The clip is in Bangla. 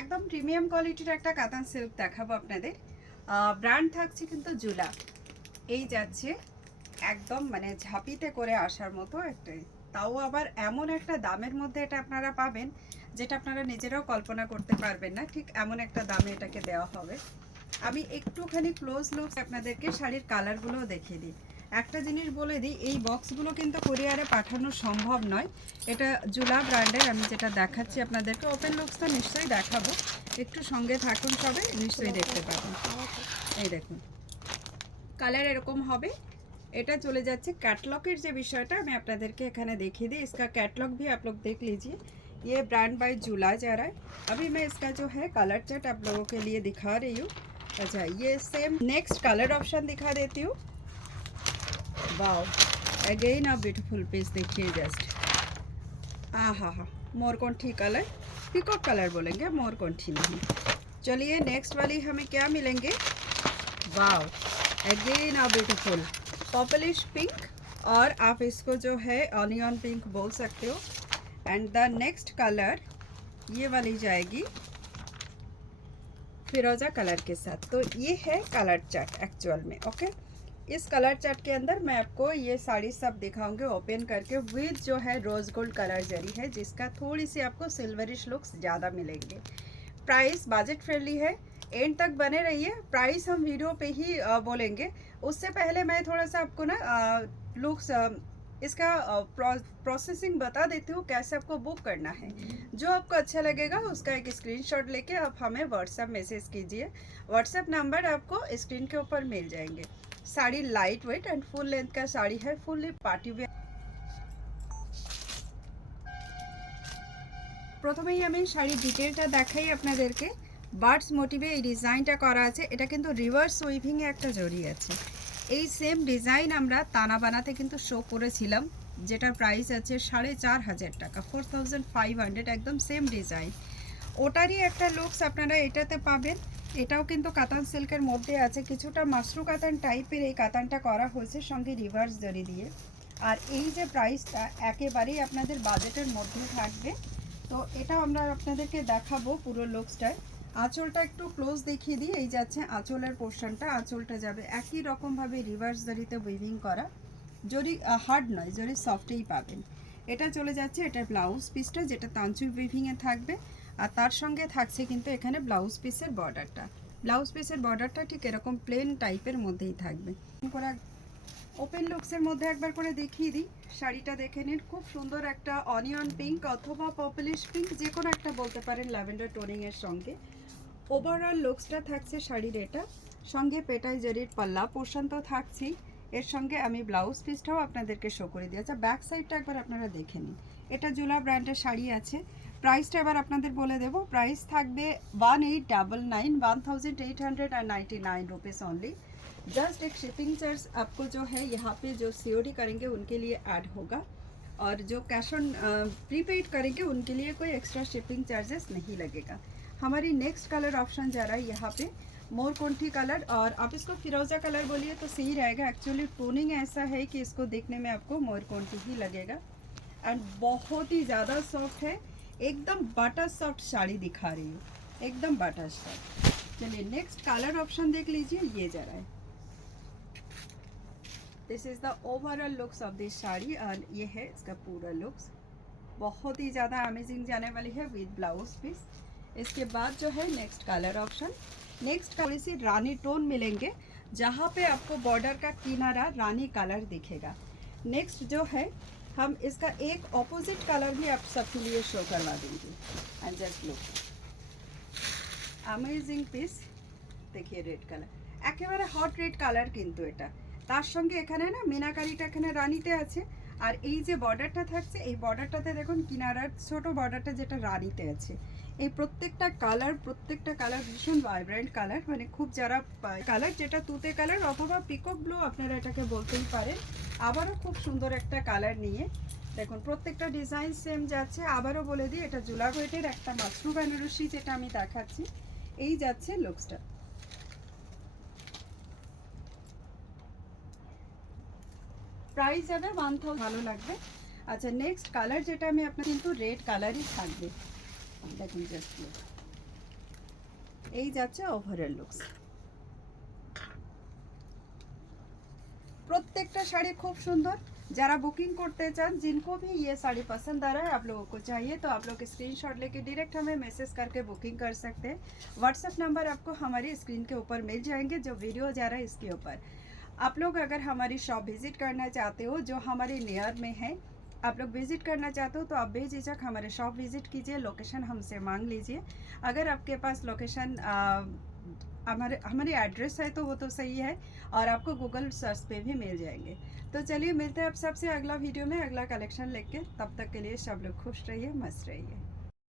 একদম প্রিমিয়াম কোয়ালিটির একটা কাতান সিল্ক দেখাবো আপনাদের। ব্র্যান্ড থাকছে কিন্তু জুলা। এই যাচ্ছে একদম মানে ঝাঁপিতে করে আসার মতো একটা, তাও আবার এমন একটা দামের মধ্যে এটা আপনারা পাবেন যেটা আপনারা নিজেরাও কল্পনা করতে পারবেন না। ঠিক এমন একটা দামে এটাকে দেওয়া হবে। আমি একটুখানি ক্লোজ লুক আপনাদেরকে শাড়ির কালারগুলোও দেখিয়ে দিই। একটা জিনিস বলে দিই, এই বক্সগুলো কিন্তু কুরিয়ারে পাঠানো সম্ভব নয়। এটা জুলা ব্র্যান্ডের আমি যেটা দেখাচ্ছি আপনাদেরকে। ওপেন লুকসটা নিশ্চয়ই দেখাবো, একটু সঙ্গে থাকুন, সবে নিশ্চয়ই দেখতে পাবেন। এই দেখুন কালার এরকম হবে। এটা চলে যাচ্ছে कैटलॉग যে বিষয়টা আমি আপনাদেরকে এখানে देখিয়ে दी। इसका कैटलॉग भी आप लोग देख लीजिए। ये ब्रांड बाय जूला जा रहा है। अभी मैं इसका जो है कलर चार्ट आप लोगों के लिए दिखा रही हूँ। अच्छा, ये सेम नेक्स्ट कलर ऑप्शन दिखा देती हूँ। Wow, again a beautiful piece देखिए जस्ट। हाँ, मोरकोंठी कलर, पिकॉक कलर बोलेंगे, मोरकोंठी नहीं। चलिए नेक्स्ट वाली हमें क्या मिलेंगे। Wow, again a beautiful purplish pink, और आप इसको जो है ऑनियन पिंक बोल सकते हो। एंड द नेक्स्ट कलर ये वाली जाएगी फिरोजा कलर के साथ। तो ये है कलर चार्ट एक्चुअल में। ओके, इस कलर चार्ट के अंदर मैं आपको ये साड़ी सब दिखाऊंगी ओपन करके। विद जो है रोज़ गोल्ड कलर जरी है, जिसका थोड़ी सी आपको सिल्वरिश लुक्स ज़्यादा मिलेंगे। प्राइस बजट फ्रेंडली है, एंड तक बने रहिए। प्राइस हम वीडियो पे ही बोलेंगे। उससे पहले मैं थोड़ा सा आपको ना लुक्स इसका प्रोसेसिंग बता देती हूँ, कैसे आपको बुक करना है। जो आपको अच्छा लगेगा उसका एक स्क्रीनशॉट लेके आप हमें व्हाट्सएप मैसेज कीजिए। व्हाट्सएप नंबर आपको स्क्रीन के ऊपर मिल जाएंगे। Sari light weight and full length का साड़ी है, फुल्ली पार्टी वेयर। প্রথমেই আমি শাড়ির ডিটেলটা দেখাই আপনাদেরকে। বার্ডস মোটিভে এই ডিজাইনটা করা আছে। এটা কিন্তু রিভার্স উইভিংয়ে একটা জড়ি আছে। এই সেম ডিজাইন আমরা তানা বানাতে কিন্তু শো করেছিলাম, যেটার প্রাইস আছে 4500 টাকা, 4500। একদম সেম ডিজাইন, ওটারই একটা লুকস আপনারা এটাতে পাবেন। এটাও কিন্তু কাতান সিল্কের মধ্যে আছে, কিছুটা মাশরু কাতান টাইপের এই কাতানটা করা হয়েছে, সঙ্গে রিভার্স জড়ি দিয়ে। আর এই যে প্রাইসটা একেবারেই আপনাদের বাজেটের মধ্যে থাকবে। তো এটা আমরা আপনাদেরকে দেখাবো পুরো লুকসটায়। আঁচলটা একটু ক্লোজ দেখিয়ে দিই। এই যাচ্ছে আঁচলের পোর্শনটা, আঁচলটা যাবে একই রকমভাবে রিভার্স জরিতে উইভিং করা। জরি হার্ড নয়, জরি সফটেই পাবেন। এটা চলে যাচ্ছে এটার ব্লাউজ পিসটা, যেটা তাঞ্চু উইভিংয়ে থাকবে। আর তার সঙ্গে থাকছে কিন্তু এখানে ব্লাউজ পিসের বর্ডারটা। ব্লাউজ পিসের বর্ডারটা ঠিক এরকম প্লেন টাইপের মধ্যেই থাকবে। ওপেন লুকসের মধ্যে একবার করে দেখিয়ে দিই। শাড়িটা দেখে নিন, খুব সুন্দর একটা অনিয়ন পিঙ্ক অথবা পার্পলিশ পিঙ্ক, যে কোনো একটা বলতে পারেন, ল্যাভেন্ডার টোনিংয়ের সঙ্গে। ওভারঅল লুকসটা থাকছে শাড়ির এটা। সঙ্গে পেটাই জরির পাল্লা পোর্শন তো থাকছেই, এর সঙ্গে আমি ব্লাউজ পিসটাও আপনাদেরকে শো করে দিই। আচ্ছা, ব্যাক সাইডটা একবার আপনারা দেখে নিন। এটা জুলা ব্র্যান্ডের শাড়ি আছে। প্রাইসটা এবার আপনাদের বলে দেবো। প্রাইস থাকবে 1899, 1899 रुपीज़ ओनली। जस्ट एक शिपिंग चार्ज आपको जो है यहाँ पे जो सीओडी करेंगे उनके लिए ऐड होगा, और जो कैश ऑन प्रीपेड करेंगे उनके लिए कोई एक्स्ट्रा शिपिंग चार्जेस नहीं लगेगा। हमारी नेक्स्ट कलर ऑप्शन जा रहा है यहाँ पे मोरकोंठी कलर, और आप इसको फिरोज़ा कलर बोलिए तो सही रहेगा। एक्चुअली टोनिंग ऐसा है कि इसको देखने में आपको मोरकोंठी ही लगेगा। एंड बहुत ही ज़्यादा सॉफ्ट है, एकदम बटर सॉफ्ट साड़ी दिखा रही हूँ, एकदम बटर सॉफ्ट। चलिए नेक्स्ट कलर ऑप्शन देख लीजिए, ये जा रहा है। This is the overall looks of this sari, और ये है इसका पूरा लुक्स। बहुत ही ज़्यादा अमेजिंग जाने वाली है विद ब्लाउज पीस। इसके बाद जो है नेक्स्ट कलर ऑप्शन, नेक्स्ट थोड़ी सी रानी टोन मिलेंगे, जहाँ पे आपको बॉर्डर का किनारा रानी कलर दिखेगा। नेक्स्ट जो है हम इसका एक ऑपोजिट कलर भी आप सबके लिए शो करवा देंगे। And just look, amazing piece. देखिए रेड कलर একেবারে হট রেড কালার, কিন্তু এটা তার সঙ্গে এখানে না মিনাকারিটা এখানে রানীতে আছে। আর এই যে বর্ডারটা থাকছে, এই বর্ডারটাতে দেখুন কিনারার ছোট বর্ডারটা যেটা রানীতে আছে। এই প্রত্যেকটা কালার ভীষণ ভাইব্রেন্ট কালার, মানে খুব যারা কালার, যেটা তুতে কালার অথবা পিকক ব্লু আপনারা এটাকে বলতেই পারেন। আবারও খুব সুন্দর একটা কালার নিয়ে দেখুন, প্রত্যেকটা ডিজাইন সেম যাচ্ছে। আবারও বলে দিই, এটা জুলা ওয়েটের একটা মাশরু বেনারসি যেটা আমি দেখাচ্ছি। এই যাচ্ছে লুকসটা। প্রাইস যাবে 1000, ভালো লাগবে। আচ্ছা, নেক্সট কালার যেটা আমি আপনার, কিন্তু রেড কালারই থাকবে। দেখুন জাস্ট এই যাচ্ছে ওভারঅল লুকস। प्रत्येकटा शाड़ी खूब सुंदर। जरा बुकिंग करते चान, जिनको भी ये साड़ी पसंद आ रहा है, आप लोगों को चाहिए तो आप लोग स्क्रीनशॉट लेके डायरेक्ट हमें मैसेज करके बुकिंग कर सकते हैं। व्हाट्सएप नंबर आपको हमारी स्क्रीन के ऊपर मिल जाएंगे, जो वीडियो जा रहा है इसके ऊपर। आप लोग अगर हमारी शॉप विजिट करना चाहते हो जो हमारे नियर में है, आप लोग विजिट करना चाहते हो तो आप बेझिझक हमारे शॉप विजिट कीजिए, लोकेशन हमसे मांग लीजिए। अगर आपके पास लोकेशन हमारी एड्रेस है तो वो तो सही है, और आपको गूगल सर्च पे भी मिल जाएंगे। तो चलिए मिलते हैं आप सबसे अगला वीडियो में अगला कलेक्शन लेके। तब तक के लिए सब लोग खुश रहिए, मस्त रहिए।